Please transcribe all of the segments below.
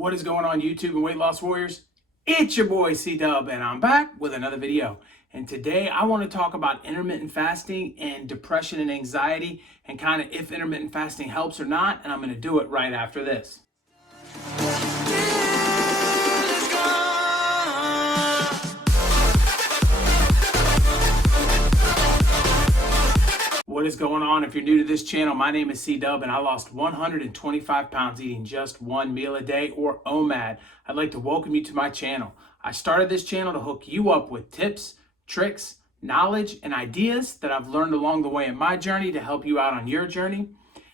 What is going on, YouTube and weight loss warriors? It's your boy C-Dub, and I'm back with another video. And today I want to talk about intermittent fasting and depression and anxiety, and kind of if intermittent fasting helps or not, and I'm going to do it right after this. What is going on? If you're new to this channel, my name is C-Dub, and I lost 125 pounds eating just one meal a day, or OMAD. I'd like to welcome you to my channel. I started this channel to hook you up with tips, tricks, knowledge, and ideas that I've learned along the way in my journey to help you out on your journey.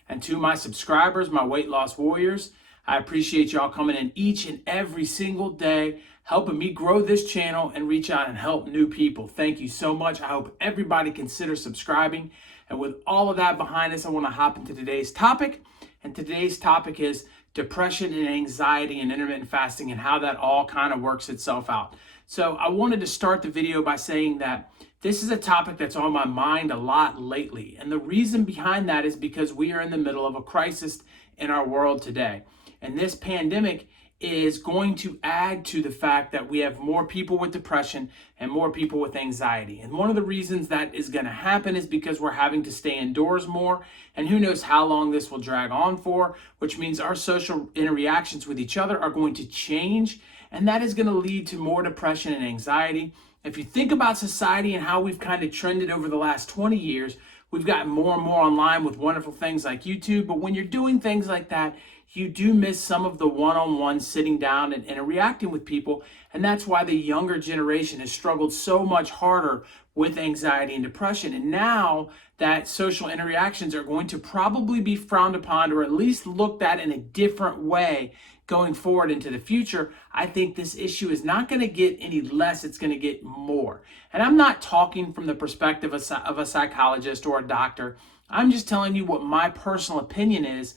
And to my subscribers, my weight loss warriors, I appreciate y'all coming in each and every single day, helping me grow this channel and reach out and help new people. Thank you so much. I hope everybody considers subscribing. And with all of that behind us, I want to hop into today's topic. And today's topic is depression and anxiety and intermittent fasting and how that all kind of works itself out. So I wanted to start the video by saying that this is a topic that's on my mind a lot lately. And the reason behind that is because we are in the middle of a crisis in our world today. And this pandemic is going to add to the fact that we have more people with depression and more people with anxiety. And one of the reasons that is going to happen is because we're having to stay indoors more, and who knows how long this will drag on for, which means our social interactions with each other are going to change, and that is going to lead to more depression and anxiety. If you think about society and how we've kind of trended over the last 20 years, we've gotten more and more online with wonderful things like YouTube, but when you're doing things like that, you do miss some of the one-on-one sitting down and interacting with people. And that's why the younger generation has struggled so much harder with anxiety and depression. And now that social interactions are going to probably be frowned upon, or at least looked at in a different way going forward into the future, I think this issue is not going to get any less, it's going to get more. And I'm not talking from the perspective of a psychologist or a doctor. I'm just telling you what my personal opinion is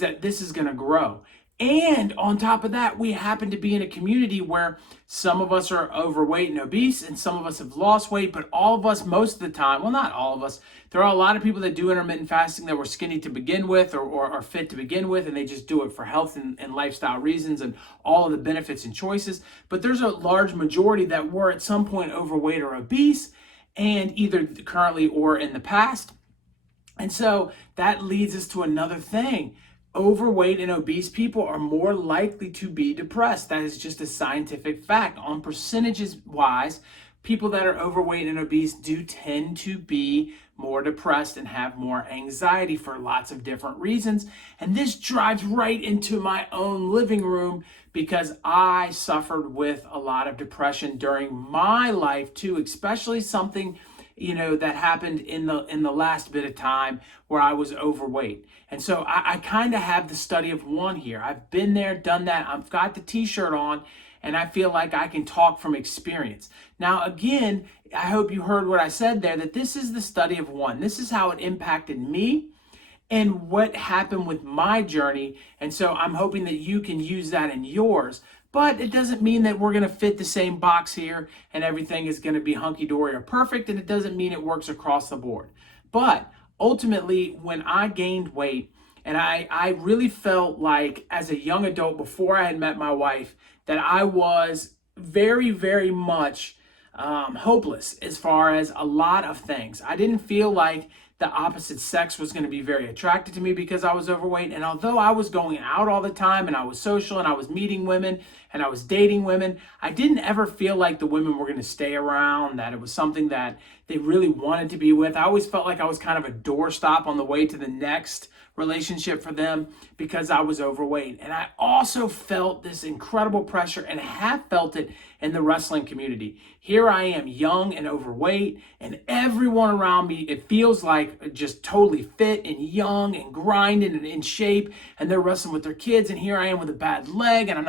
that this is going to grow. And on top of that, we happen to be in a community where some of us are overweight and obese, and some of us have lost weight, but all of us, most of the time, well, not all of us, there are a lot of people that do intermittent fasting that were skinny to begin with, or are fit to begin with, and they just do it for health and lifestyle reasons and all of the benefits and choices. But there's a large majority that were at some point overweight or obese, and either currently or in the past. And so that leads us to another thing. Overweight and obese people are more likely to be depressed. That is just a scientific fact. On percentages wise, people that are overweight and obese do tend to be more depressed and have more anxiety for lots of different reasons. And this drives right into my own living room, because I suffered with a lot of depression during my life too, especially something that happened in the last bit of time where I was overweight. And so I kind of have the study of one here. I've been there, done that. I've got the t-shirt on, and I feel like I can talk from experience. Now, again, I hope you heard what I said there, that this is the study of one. This is how it impacted me and what happened with my journey. And so I'm hoping that you can use that in yours. But it doesn't mean that we're going to fit the same box here and everything is going to be hunky-dory or perfect, and it doesn't mean it works across the board. But ultimately, when I gained weight, and I really felt like as a young adult before I had met my wife, that I was very, very much hopeless as far as a lot of things. I didn't feel like the opposite sex was going to be very attracted to me because I was overweight. And although I was going out all the time and I was social and I was meeting women and I was dating women, I didn't ever feel like the women were going to stay around, that it was something that they really wanted to be with. I always felt like I was kind of a doorstop on the way to the next relationship for them because I was overweight. And I also felt this incredible pressure, and have felt it in the wrestling community. Here I am, young and overweight, and everyone around me, it feels like just totally fit and young and grinding and in shape, and they're wrestling with their kids, and here I am with a bad leg, and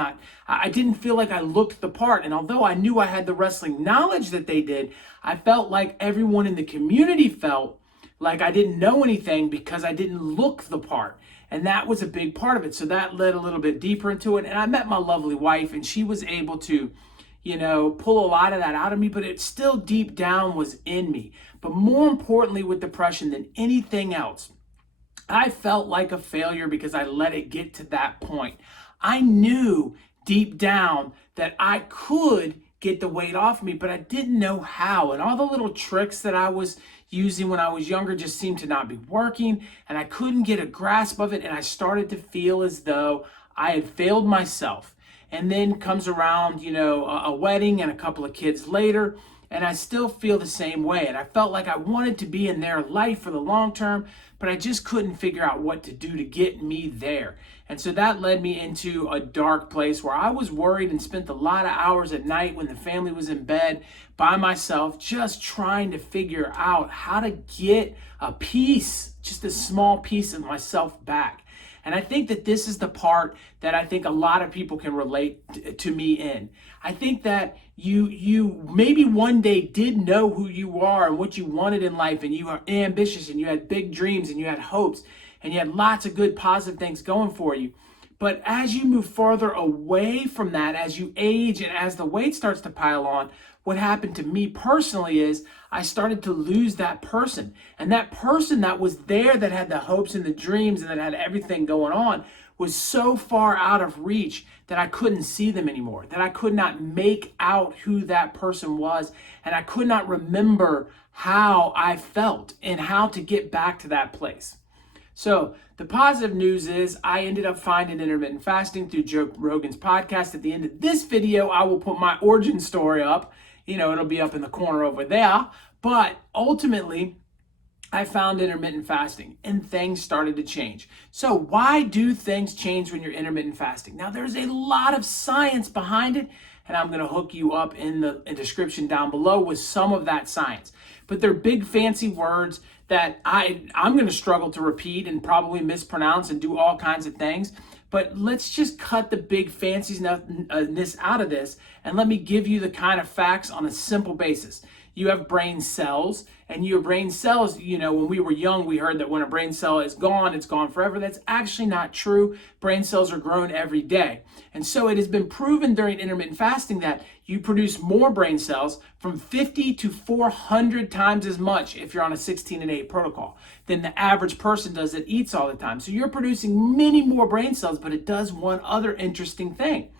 I didn't feel like I looked the part. And although I knew I had the wrestling knowledge that they did, I felt like everyone in the community felt like I didn't know anything because I didn't look the part. And that was a big part of it. So that led a little bit deeper into it. And I met my lovely wife, and she was able to, pull a lot of that out of me, but it still deep down was in me. But more importantly, with depression than anything else, I felt like a failure because I let it get to that point. I knew deep down that I could get the weight off me, but I didn't know how. And all the little tricks that I was using when I was younger just seemed to not be working, and I couldn't get a grasp of it. And I started to feel as though I had failed myself. And then comes around, a wedding and a couple of kids later, and I still feel the same way. And I felt like I wanted to be in their life for the long term, but I just couldn't figure out what to do to get me there. And so that led me into a dark place where I was worried and spent a lot of hours at night when the family was in bed by myself, just trying to figure out how to get a piece, just a small piece of myself back. And I think that this is the part that I think a lot of people can relate to me in. I think that you maybe one day did know who you are and what you wanted in life, and you are ambitious and you had big dreams and you had hopes and you had lots of good positive things going for you. But as you move farther away from that, as you age and as the weight starts to pile on, what happened to me personally is I started to lose that person. And that person that was there, that had the hopes and the dreams and that had everything going on, was so far out of reach that I couldn't see them anymore, that I could not make out who that person was, and I could not remember how I felt and how to get back to that place. So the positive news is I ended up finding intermittent fasting through Joe Rogan's podcast. At the end of this video, I will put my origin story up. It'll be up in the corner over there. But ultimately, I found intermittent fasting and things started to change. So why do things change when you're intermittent fasting? Now, there's a lot of science behind it, and I'm going to hook you up in the description down below with some of that science. But they're big fancy words that I'm going to struggle to repeat and probably mispronounce and do all kinds of things. But let's just cut the big fanciness out of this, and let me give you the kind of facts on a simple basis. You have brain cells, and your brain cells, when we were young, we heard that when a brain cell is gone, it's gone forever. That's actually not true. Brain cells are grown every day. And so it has been proven during intermittent fasting that you produce more brain cells, from 50 to 400 times as much if you're on a 16-8 protocol, than the average person does that eats all the time. So you're producing many more brain cells, but it does one other interesting thing.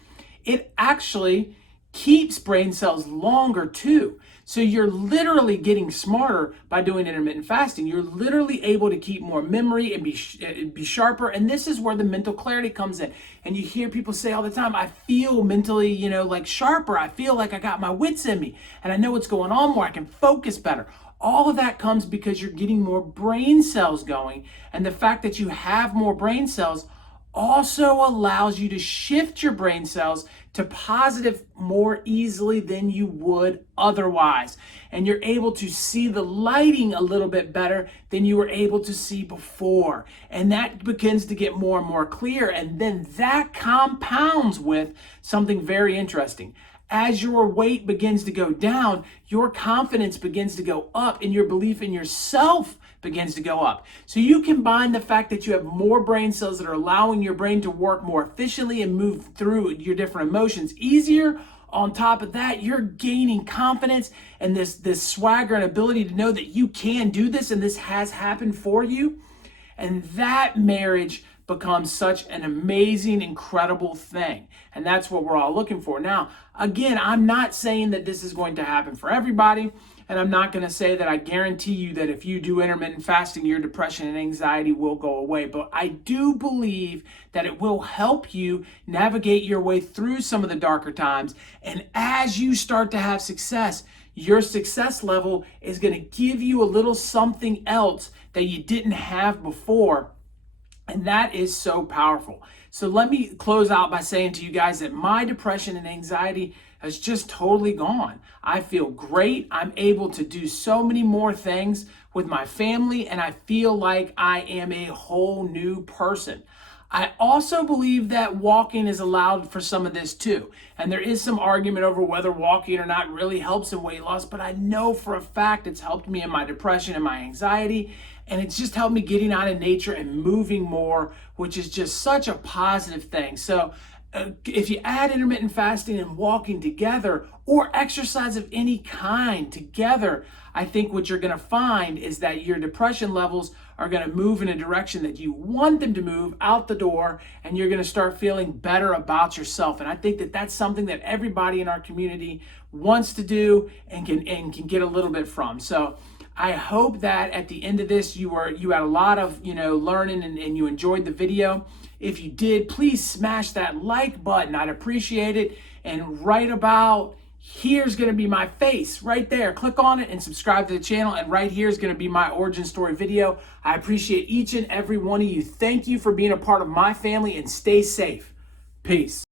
It actually keeps brain cells longer too. So you're literally getting smarter by doing intermittent fasting. You're literally able to keep more memory and be sharper. And this is where the mental clarity comes in. And you hear people say all the time, I feel mentally, like sharper. I feel like I got my wits in me and I know what's going on more. I can focus better. All of that comes because you're getting more brain cells going. And the fact that you have more brain cells also allows you to shift your brain cells to positive more easily than you would otherwise. And you're able to see the lighting a little bit better than you were able to see before. And that begins to get more and more clear. And then that compounds with something very interesting. As your weight begins to go down, your confidence begins to go up and your belief in yourself begins to go up. So you combine the fact that you have more brain cells that are allowing your brain to work more efficiently and move through your different emotions easier. On top of that, you're gaining confidence and this swagger and ability to know that you can do this and this has happened for you. And that marriage becomes such an amazing, incredible thing. And that's what we're all looking for. Now, again, I'm not saying that this is going to happen for everybody. And I'm not going to say that I guarantee you that if you do intermittent fasting, your depression and anxiety will go away. But I do believe that it will help you navigate your way through some of the darker times. And as you start to have success, your success level is going to give you a little something else that you didn't have before. And that is so powerful. So let me close out by saying to you guys that my depression and anxiety has just totally gone. I feel great. I'm able to do so many more things with my family, and I feel like I am a whole new person. I also believe that walking is allowed for some of this too. And there is some argument over whether walking or not really helps in weight loss, but I know for a fact it's helped me in my depression and my anxiety. And it's just helped me getting out in nature and moving more, which is just such a positive thing. So if you add intermittent fasting and walking together, or exercise of any kind together, I think what you're going to find is that your depression levels are going to move in a direction that you want them to move out the door, and you're going to start feeling better about yourself. And I think that that's something that everybody in our community wants to do and can get a little bit from. So I hope that at the end of this you had a lot of learning and you enjoyed the video. If you did, please smash that like button. I'd appreciate it. And right about here's going to be my face right there. Click on it and subscribe to the channel. And right here is going to be my origin story video. I appreciate each and every one of you. Thank you for being a part of my family, and stay safe. Peace.